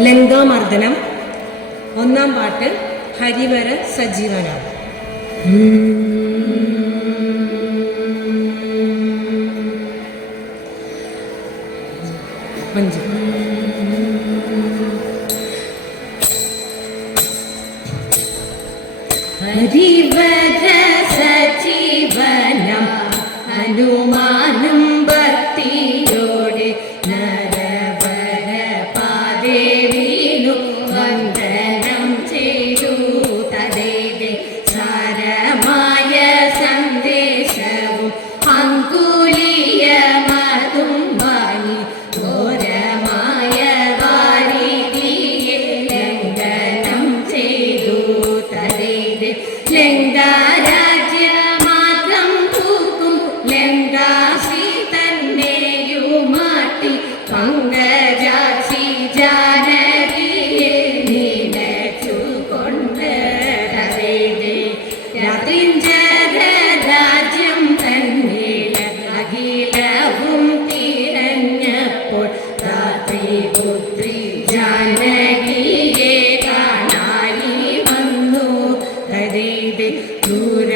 ലങ്കാമർദ്ദനം. ഒന്നാം പാട്ട് ഹരിവര സജീവന. അഞ്ച് ഹരിവര സജീവനം. ഹനുമാനും ലങ്കാശ്രീ തന്നെയുമാട്ടി പങ്കജാക്ഷി ജാനകിയെ തതേതെ രാത്രിഞ്ചര രാജ്യം തന്നില അഖിലവും തിരഞ്ഞപ്പോൾ രാത്രി പുത്രി ജാനകിയെ കാണാനി വന്നു തരേത് ദൂരകലാം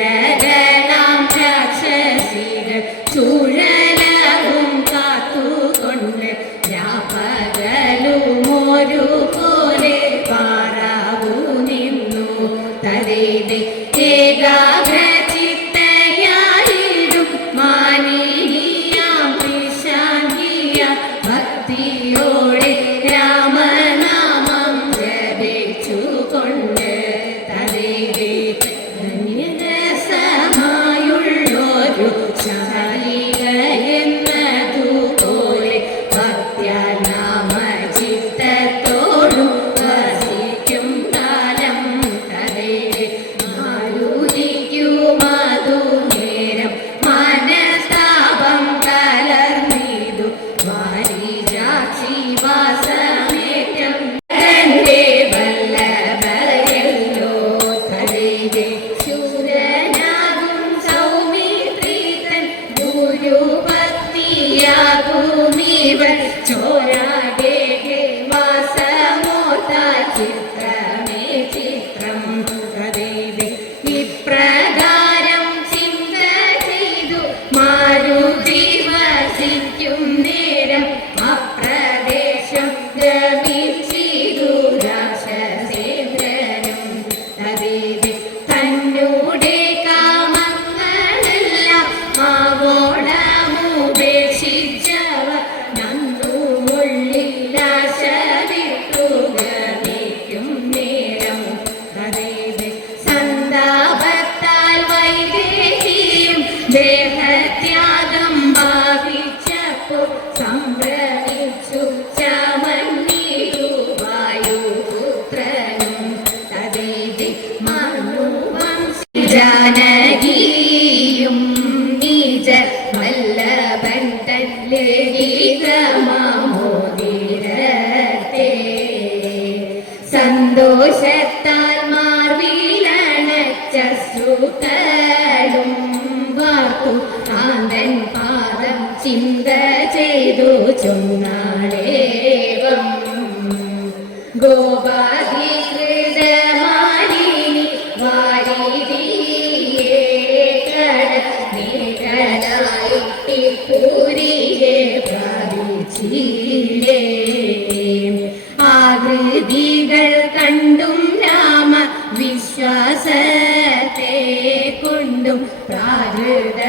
দে ഗീതമാമോദിരത്തെ സന്തോഷത്താൽ മാർവിലണച്ച ശ്രുതലും വാർത്തു കാന്തൻ പാദം ചിന്ത ചെയ്തു ചൊന്നാളേവം. ഗോപാധികൃതമാലിനി പ്രാപിച്ചില്ലേ ആകൃതികൾ കണ്ടും രാമ വിശ്വാസത്തെ കൊണ്ടും പ്രാകൃതനല്ലെന്നു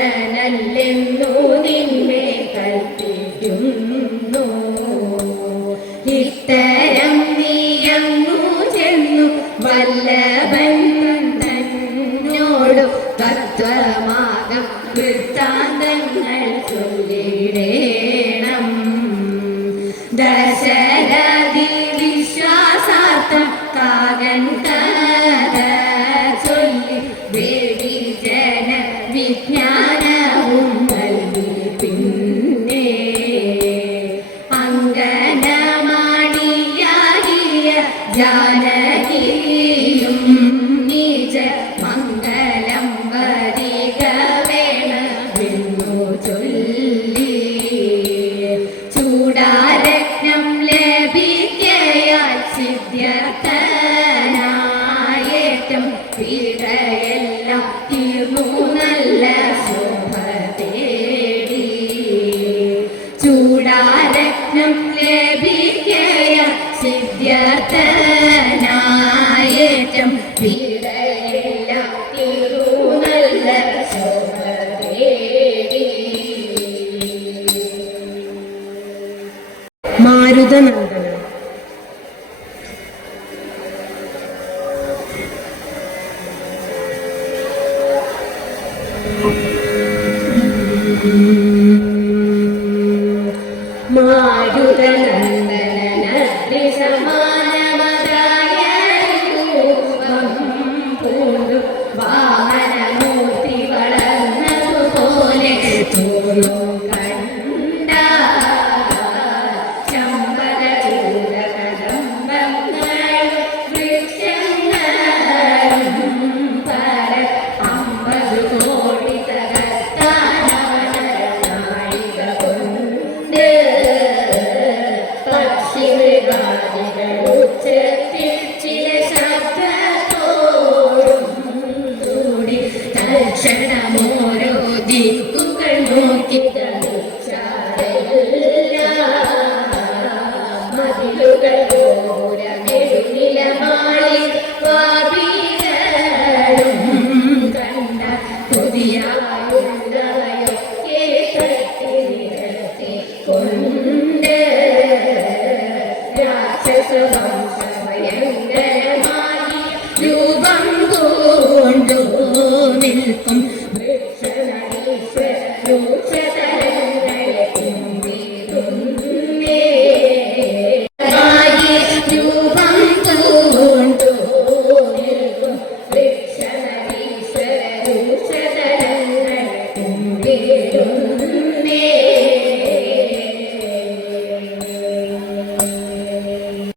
നിന്നെ കാകൻ ചൊല്ലി വേദി ജന വിജ്ഞാനവും നൽകി പിന്നെ അങ്കനമാണിയാകിയ ജാനകിയും നിജ മംഗളം വരിക വേണമെന്നു ചൊല്ലി ചൂടാരത്നം ലഭി സിദ്ധ്യർത്ഥനായേറ്റം പീഡയെല്ലാം തീർന്നു നല്ല ശോഭ ലഭിക്കയ സിദ്ധ്യർത്ഥനായേറ്റം. പീഡയെല്ലാം തീർന്നു നല്ല ശോഭ തൽക്ഷണമോരോ ദിക്കുകൾ നോക്കി തളിച്ചാരല്ല മതിലുകൾ ദൂരമെഴുനിലമാളി പാപികളും കണ്ട നിരത്തി കൊണ്ട് രാക്ഷസവംശഭയങ്കരമായി രൂപം കൊണ്ടു നിൽക്കും